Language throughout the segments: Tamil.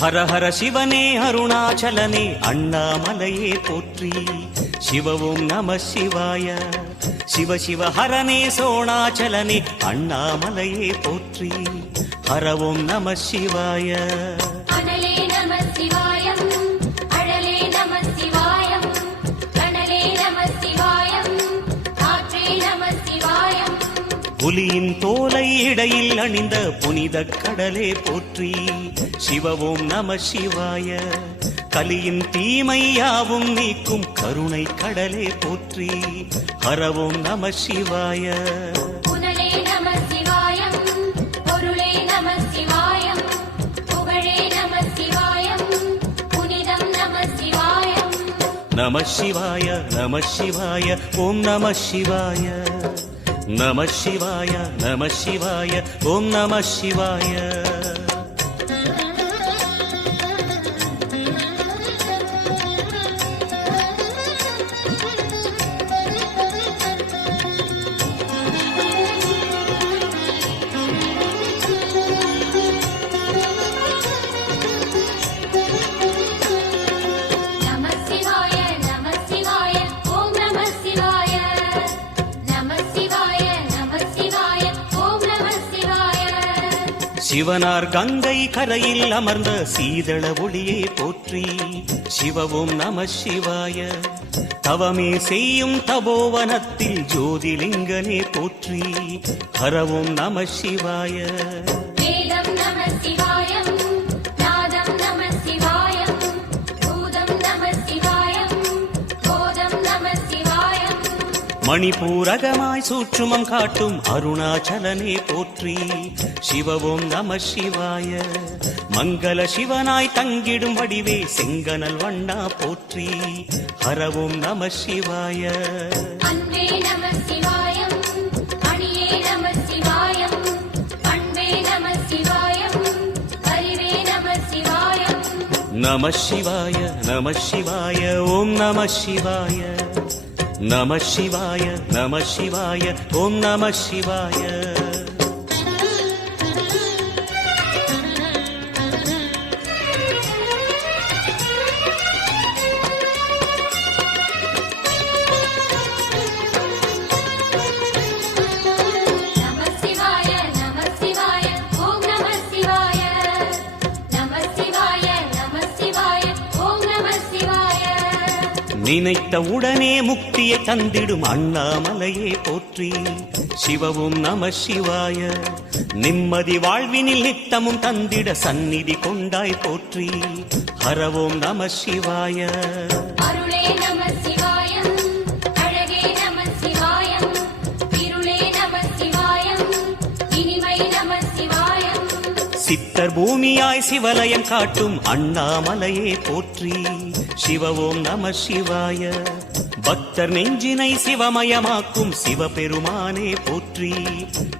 ஹர ஹர சிவனே அருணாச்சலனே அண்ணாமலையே போற்றி. சிவவும் நம சிவாய. சிவ சிவ ஹரனே சோணாச்சலனே அண்ணாமலையே போற்றி. ஹரவும் நம சிவாய. அனலே நம சிவாயம், அழலே நம சிவாயம், கனலே நம சிவாயம், காற்றே நம சிவாயம். புலியின் தோலை இடையில் அணிந்த புனித கடலே போற்றி. சிவவும் நம சிவாய. கலியின் தீமையாவும் நீக்கும் கருணை கடலே போற்றி. ஹரவும் நம சிவாய. புனலே நம சிவாயம், பொருளே நம சிவாயம், புகழே நம சிவாயம், புனிதம் நம சிவாயம். நம சிவாய நம சிவாய ஓம் நம சிவாய. நம சிவாய நம சிவாய ஓம் நம சிவாய. சிவனார் கங்கை கரையில் அமர்ந்த சீதள ஒளியே போற்றி. சிவவும் நம சிவாய. தவமே செய்யும் தபோவனத்தில் ஜோதிலிங்கனே போற்றி. ஹரவும் நம சிவாய. வேதம் நம சிவாயம், நாதம் நம சிவாயம், பூதம் நம சிவாயம், போதம் நம சிவாயம். மணிபூரகமாய் சூற்றுமம் காட்டும் அருணாச்சலனே போற்றி. சிவவும் நம சிவாய. மங்கள சிவனாய் தங்கிடும் வடிவே செங்கனல் வண்ணா போற்றி. ஹரவும் நம சிவாய. அன்பே நம சிவாயம், அணியே நம சிவாயம், பண்பே நம சிவாயம், அறிவே நம சிவாயம். நம சிவாய நம சிவாய ஓம் நம சிவாய. நம சிவாய நம சிவாய ஓம் நம சிவாய. நினைத்த உடனே முக்தியை தந்திடும் அண்ணாமலையே போற்றி. சிவவும் நம சிவாய. நிம்மதி வாழ்வினில் நித்தமும் தந்திட சந்நிதி கொண்டாய் போற்றி. ஹரவோம் நம சிவாய. அருளே நம சிவாயம், அழகே நம சிவாயம், இருளே நம சிவாயம், இனிமை நம சிவாயம். சித்தர் பூமியாய் சிவலயம் காட்டும் அண்ணாமலையே போற்றி. சிவவோம் நம சிவாய. பக்தர் நெஞ்சினை சிவமயமாக்கும் சிவபெருமானே போற்றி.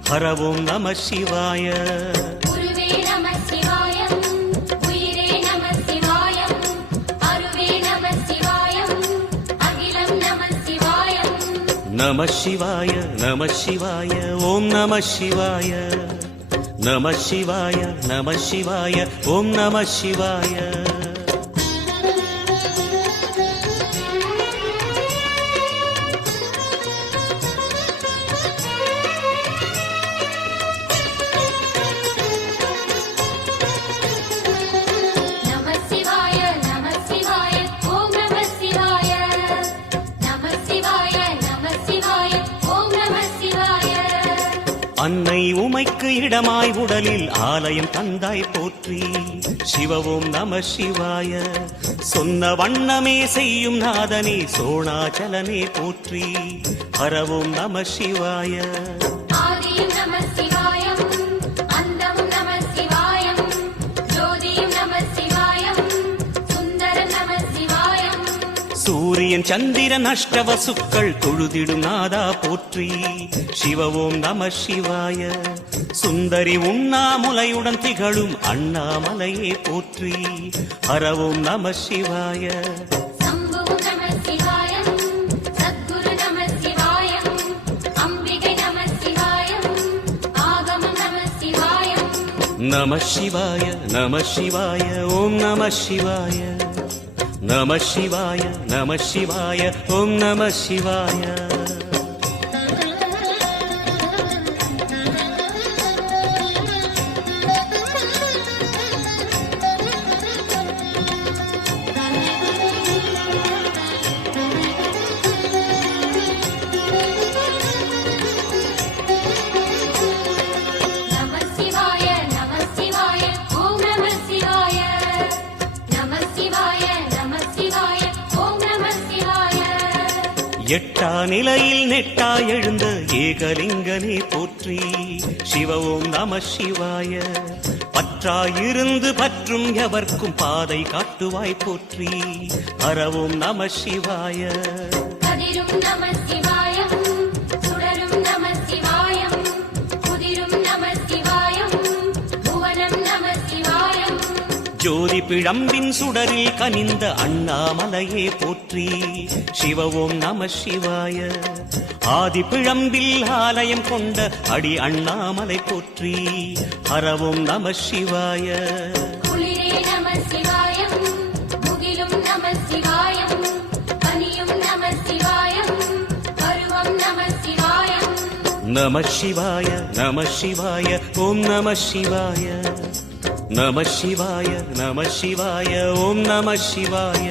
ஹரவோம் நம சிவாய. குருவே நம சிவாயம், உயிரே நம சிவாயம், அருவே நம சிவாயம், அகிலம் நம சிவாயம். நம சிவாய நம சிவாய ஓம் நம சிவாய. நம சிவாய நம சிவாய ஓம் நம சிவாய. அன்னை உமைக்கு இடமாய் உடலில் ஆலயம் தந்தாய் போற்றி. சிவவும் நம சிவாய. சொன்ன வண்ணமே செய்யும் நாதனே சோணாச்சலனே போற்றி. ஹரவும் நம சிவாய. ஆதியும் நம சிவாயம், அந்தமும் நம சிவாயம், ஜோதியும் நம சிவாயம், சுந்தரம் நம சிவாயம். சூரியன் சந்திரன் அஷ்டவசுக்கள் தொழுதிடும் நாதா போற்றி. சிவவோம் நம சிவாய. சுந்தரி உண்ணாமுலையுடன் திகழும் அண்ணாமலையே போற்றி. ஹரவோம் நம சிவாய. சம்புவும் நம சிவாயம், சத்குரு நம சிவாயம், அம்பிகை நம சிவாயம், ஆகமம் நம சிவாயம். நம சிவாய நம சிவாய ஓம் நம சிவாய நம சிவாய நம சிவாய ஓம் நம சிவாய நம சிவாய நம சிவாய ஓம் நம சிவாய நம சிவாய நம சிவாய ஓம் நம சிவாய எட்டா நிலையில் நெட்டா எழுந்த ஏகலிங்கனே போற்றி சிவ ஓம் நம சிவாய பற்றாயிருந்து பற்றும் எவர்க்கும் பாதை காட்டுவாய் போற்றி ஹரவோம் நம சிவாய கதிரும் நம சிவாயம் சுடரும் நம சிவாயம் குதிரும் நம சிவாயம் புவனம் நம சிவாயம் ஜோதி பிழம்பின் சுடரில் கனிந்த அண்ணாமலையே போற்றி சிவ ஓம் நம சிவாய ஆதி பிழம்பில் ஆலயம் கொண்ட அடி அண்ணாமலை போற்றி ஹரவோம் நம சிவாய குளிரே நம சிவாயம் முகிலும் நம சிவாயம் பனியும் நம சிவாயம் பருவம் நம சிவாயம் நம சிவாய நம சிவாய ஓம் நம சிவாய நம சிவாய நம சிவாய ஓம் நம சிவாய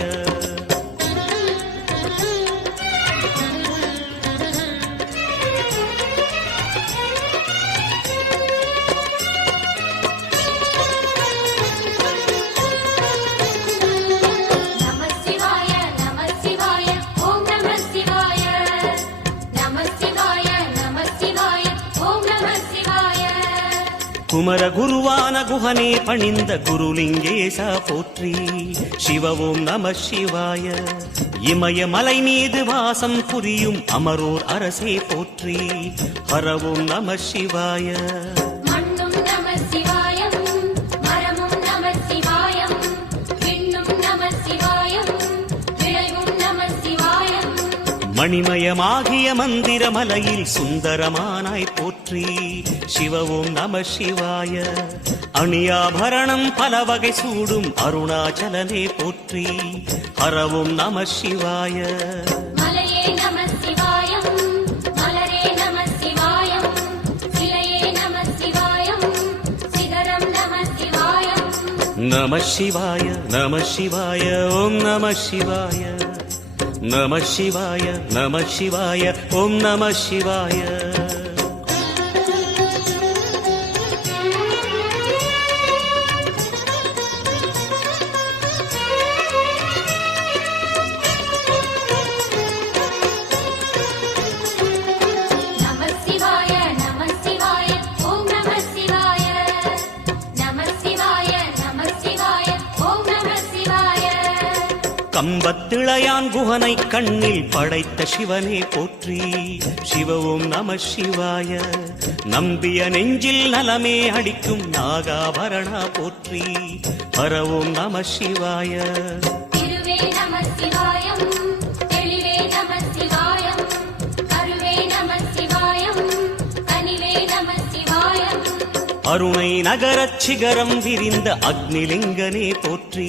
நம சிவாய நம சிவாய ஓம் நம சிவாய நம சிவாய நம சிவாய ஓம் நம சிவாய குமர குருவான குஹனே பணிந்த குருலிங்கேசா போற்றி சிவ ஓம் நம சிவாய இமயமலை மீது வாசம் புரியும் அமரோர் அரசே போற்றி ஹரவோம் நம சிவாய மண்ணும் நம சிவாயம் மரமும் நம சிவாயம் விண்ணும் நம சிவாயம் விளைவும் நம சிவாயம் மணிமயமாகிய மந்திரமலையில் சுந்தரமானாய் போற்றி சிவ ஓம் நம சிவாய அணியாபரணம் பல வகை சூடும் அருணாச்சலனே போற்றி ஹரவோம் நம சிவாய மலையே நம சிவாயம் மலரே நம சிவாயம் சிலையே நம சிவாயம் சிகரம் நம சிவாயம் நம சிவாய நம சிவாய ஓம் நம சிவாய நம சிவாய நம சிவாய ஓம் நம சிவாய நம சிவாய நம சிவாய ஓம் நம சிவாய நம சிவாய நம சிவாய ஓம் நம சிவாய கம்பத்திளையான் குஹனை கண்ணில் படைத்த சிவனே போற்றி சிவ ஓம் நம சிவாய நம்பிய நெஞ்சில் நலமே அடிக்கும் நாகாபரணா போற்றி ஹரவோம் நம சிவாய திருவே நம சிவாயம் தெளிவே நம சிவாயம் அருவே நம சிவாயம் கனிவே நம சிவாயம் அருணை நகரச் சிகரம் விரிந்த அக்னிலிங்கனே போற்றி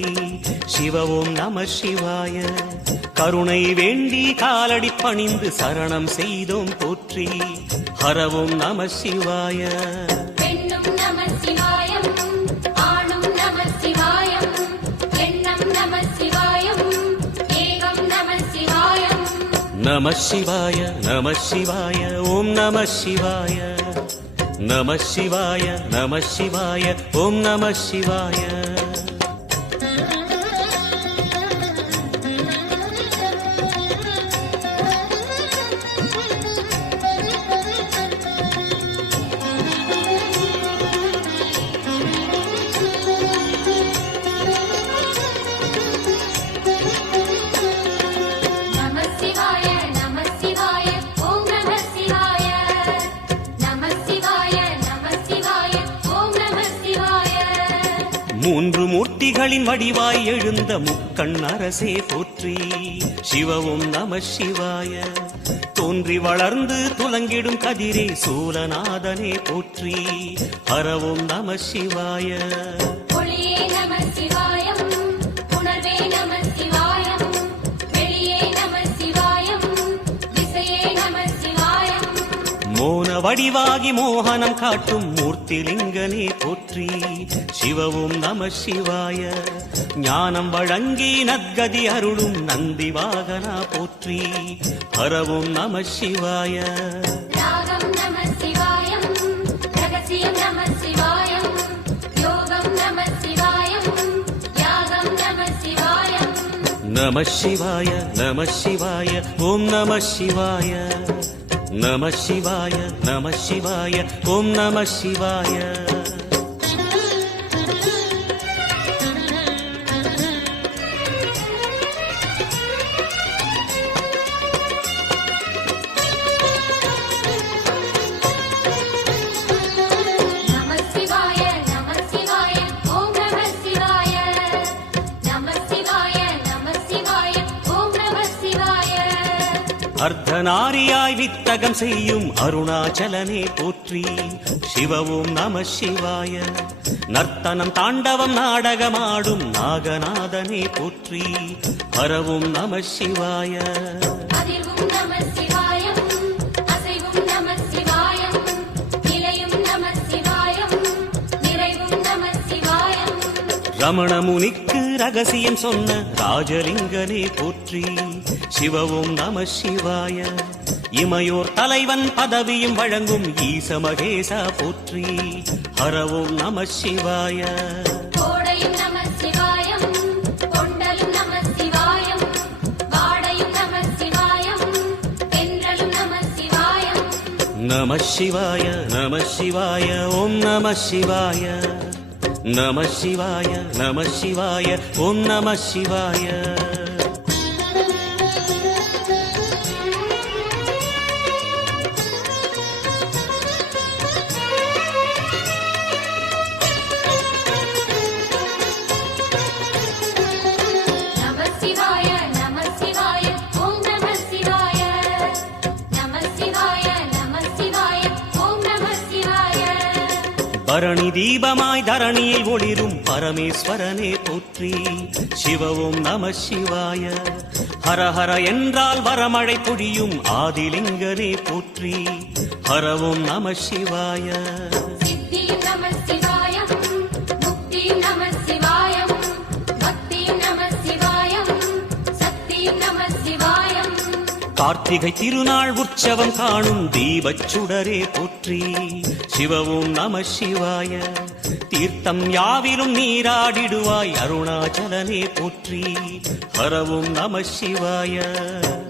சிவ ஓம் நம சிவாய கருணை வேண்டி காலடி பணிந்து சரணம் செய்தோம் போற்றி ஹரவோம் நம சிவாய பெண்ணும் நம சிவாயம் ஆணும் நம சிவாயம் எண்ணம் நம சிவாயம் ஏகம் நம சிவாயம் நம சிவாய நம சிவாய ஓம் நம சிவாய நம சிவாய நம சிவாய ஓம் நம சிவாய நம சிவாய நம சிவாய ஓம் நம சிவாய நம சிவாய நம சிவாய ஓம் நம சிவாய மூன்று மூர்த்திகளின் வடிவாய் எழுந்த முக்கண் அரசே போற்றி. சிவவும் நம சிவாய. தோன்றி வளர்ந்து துலங்கிடும் கதிரே சூலநாதனே போற்றி. ஹரவும் நம சிவாய. ஒளியே நம சிவாயம், உணர்வே நம சிவாயம், வெளியே நம சிவாயம், திசையே நம சிவாயம். மோன வடிவாகி மோகனம் காட்டும் மூர்த்திலிங்கனே போற்றி. சிவவும் நம சிவாய. ஞானம் வழங்கி நற்கதி அருளும் நந்தி வாகனா போற்றி. ஹரவும் நம சிவாய. ராகம் நம சிவாயம், ரகசியம் நம சிவாயம், யோகம் நம சிவாயம், யாகம் நம சிவாயம். நம சிவாய நம சிவாய ஓம் நம சிவாய. நம சிவாய நம சிவாய ஓம் நம சிவாய. நம சிவாய நம சிவாய ஓம் நம சிவாய. நம சிவாய நம சிவாய ஓம் நம சிவாய. அர்த்தநாரியாய் வித்தகம் செய்யும் அருணாச்சலனே போற்றி. சிவவும் நம சிவாய. நர்த்தனம் தாண்டவம் நாடகமாடும் நாகநாதனே போற்றி. ஹரவும் நம சிவாய. அதிர்வும் நம சிவாயம், அசைவும் நம சிவாயம், நிலையும் நம சிவாயம், நிறைவும் நம சிவாயம். ரமண முனிக்கு ரகசியம் சொன்ன ராஜலிங்கனே போற்றி. சிவவும் நம சிவாய. இமையோர் தலைவன் பதவியும் வழங்கும் ஈச மகேசா போற்றி. ஹரவும் நம சிவாய. கோடையும் நம சிவாயம், கொண்டலும் நம சிவாயம், வாடையும் நம சிவாயம், தென்றலும் நம சிவாயம். நம சிவாய நம சிவாய ஓம் நம சிவாய. நம சிவாய நம சிவாய ஓம் நம சிவாய. நம சிவாய நம சிவாய ஓம் நம சிவாய. நம சிவாய நம சிவாய ஓம் நம சிவாய. பரணி தீபமாய் தரணியில் ஒளிரும் பரமேஸ்வரனே போற்றி. சிவவும் நம சிவாய. ஹரஹர என்றால் வரமழை பொழியும் ஆதிலிங்கனே போற்றி. ஹரவும் நம சிவாய. சித்தியும் நம சிவாயம், முக்தியும் நம சிவாயம், பக்தியும் நம சிவாயம், சக்தியும் நம சிவாயம். கார்த்திகை திருநாள் உற்சவம் காணும் தீபச் சுடரே போற்றி. சிவவும் நம சிவாய. தீர்த்தம் யாவிலும் நீராடிடுவாய் அருணாச்சலனே போற்றி. ஹரவும் நம சிவாய.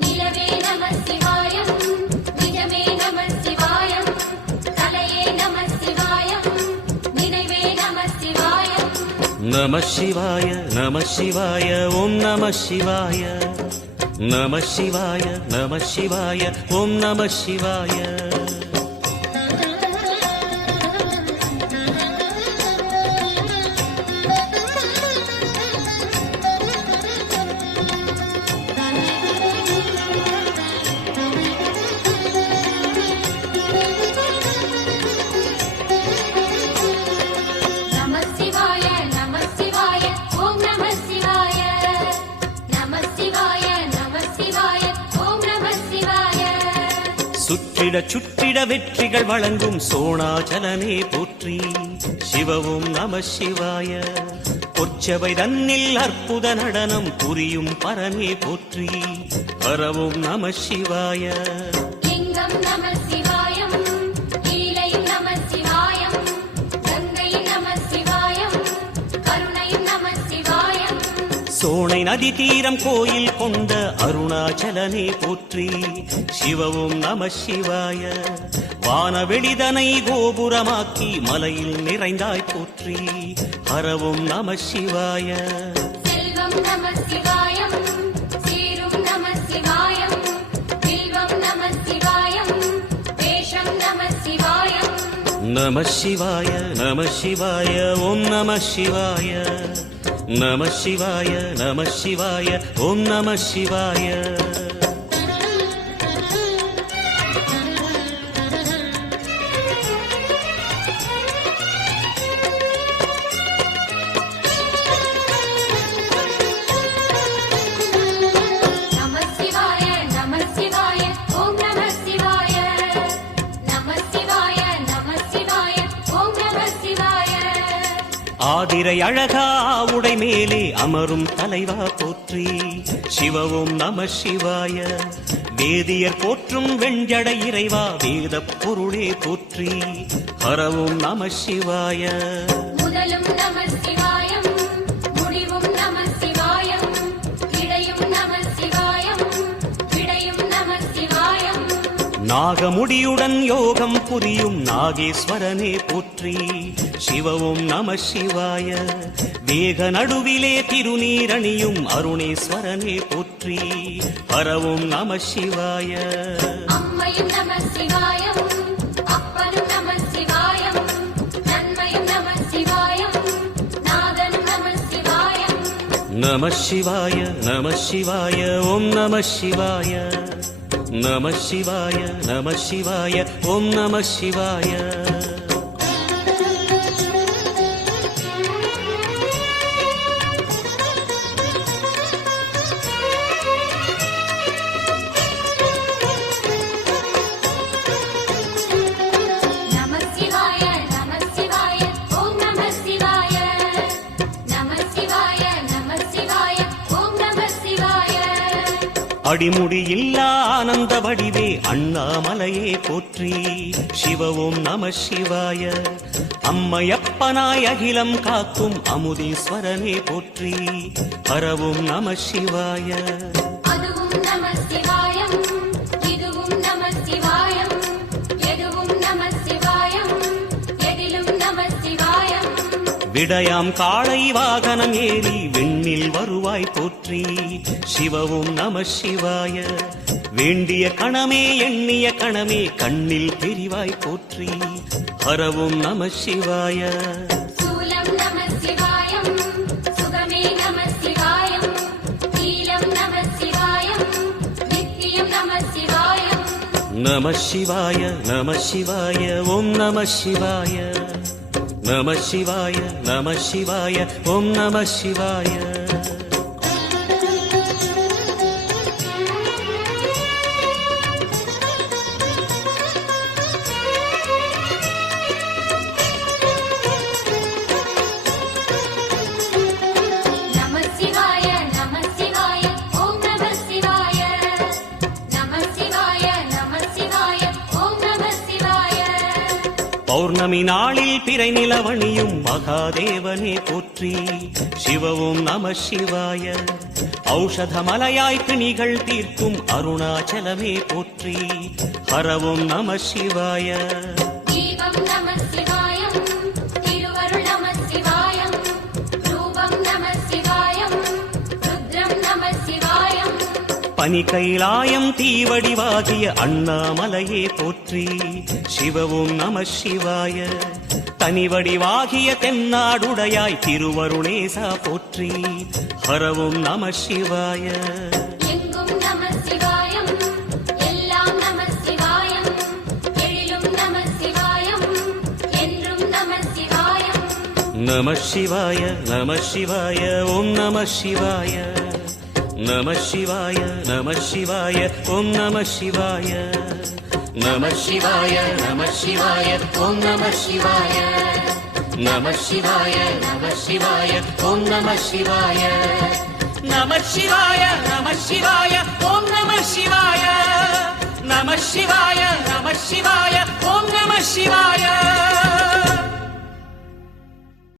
நிலவே நம சிவாயம், நிஜமே நம சிவாயம், கலையே நம சிவாயம், நினைவே நம சிவாயம். நம சிவாய நம சிவாய ஓம் நம சிவாய. நம சிவாய நம சிவாய ஓம் நம சிவாய. நம சிவாய நம சிவாய ஓம் நம சிவாய. நம சிவாய நம சிவாய ஓம் நம சிவாய. சுற்றிட சுற்றிட வெற்றிகள் வழங்கும் சோணாச்சலனே போற்றி. சிவவும் நம சிவாய. பொற்சபை தன்னில் அற்புத நடனம் புரியும் பரமே போற்றி. ஹரவும் நம சிவாய. லிங்கம் நம சிவாயம், லீலையும் நம சிவாயம், கங்கையும் நம சிவாயம், கருணையும் நம சிவாயம். சோனை நதி தீரம் கோயில் கொண்ட அருணாச்சலனே போற்றி. சிவவும் நம சிவாய. வானவெளிதனை கோபுரமாக்கி மலையில் நிறைந்தாய் போற்றி. ஹரவும் நம சிவாய. செல்வம் நம சிவாயம், சீரும் நம சிவாயம், வில்வம் நம சிவாயம், வேஷம் நம சிவாயம். நம சிவாய நம சிவாய ஓம் நம சிவாய நம சிவாய நம சிவாய ஓம் நம சிவாய ஆதிரை அழகா உடை மேலே அமரும் தலைவா போற்றி சிவவும் நம சிவாய வேதியர் போற்றும் வெண்ஜடை இறைவா வேத பொருளே போற்றி ஹரவும் நம சிவாய முதலும் நம சிவாயம் முடிவும் நம சிவாயம் இடையும் நம சிவாயம் விடையும் நம சிவாயம் நாகமுடியுடன் யோகம் புரியும் நாகேஸ்வரனே போற்றி சிவவும் நம சிவாய வேக நடுவிலே திருநீரணியும் அருணேஸ்வரனே போற்றி ஹரவும் நம சிவாய அம்மையும் நம சிவாயம் அப்பனும் நம சிவாயம் நன்மையும் நம சிவாயம் நாதனும் நம சிவாயம் நம சிவாய நம சிவாய ஓம் நம சிவாய நம சிவாய நம சிவாய ஓம் நம சிவாய அடிமுடியில்லா ஆனந்த வடிவே அண்ணாமலையே போற்றி சிவவும் நம சிவாய அம்மையப்பனாய் அகிலம் காக்கும் அமுதீஸ்வரனே போற்றி ஹரவும் நம சிவாய அதுவும் நம சிவாயம் இதுவும் நம சிவாயம் எதுவும் நம சிவாயம் எதிலும் நம சிவாயம் விடயாம் காளை வாகனம் ஏறி விண்ணில் வருவாய் போற்றி சிவவும் நம சிவாய வேண்டிய கணமே எண்ணிய கணமே கண்ணில் தெரிவாய் போற்றி ஹரவும் நம சிவாய சூலம் நம சிவாயம் சுகமே நம சிவாயம் நீலம் நம சிவாயம் நித்தியம் நம சிவாயம் நம சிவாய நம சிவாய ஓம் நம சிவாய நம சிவாய நம சிவாய ஓம் நம சிவாய பௌர்ணமி நாளில் பிறை நிலவணியும் மகாதேவனே போற்றி சிவவும் நம சிவாய ஔஷதமலையாய் பிணிகள் தீர்க்கும் அருணாச்சலமே போற்றி ஹரவும் நம சிவாய தீபம் நம சிவாயம் திருவருள் நம சிவாயம் ரூபம் நம சிவாயம் ருத்ரம் நம சிவாயம் பனி கைலாயம் தீவடிவாகிய அண்ணாமலையே போற்றி சிவவும் நம சிவாய தனிவடிவாகிய தென்னாடுடையாய் திருவருணேசா போற்றி ஹரவும் நம சிவாய எங்கும் நம சிவாயம் எல்லாம் நம சிவாயம் எழிலும் நம சிவாயம் என்றும் நம சிவாயம் நம சிவாய நம சிவாய ஓம் நம சிவாய நம சிவாய நம சிவாய ஓம் நம சிவாய நம சிவாய நம சிவாய ஓம் நம சிவாய நம சிவாய நம சிவாய ஓம் நம சிவாய நம சிவாய நம சிவாய ஓம் நம சிவாய நம சிவாய நம சிவாய ஓம் நம சிவாய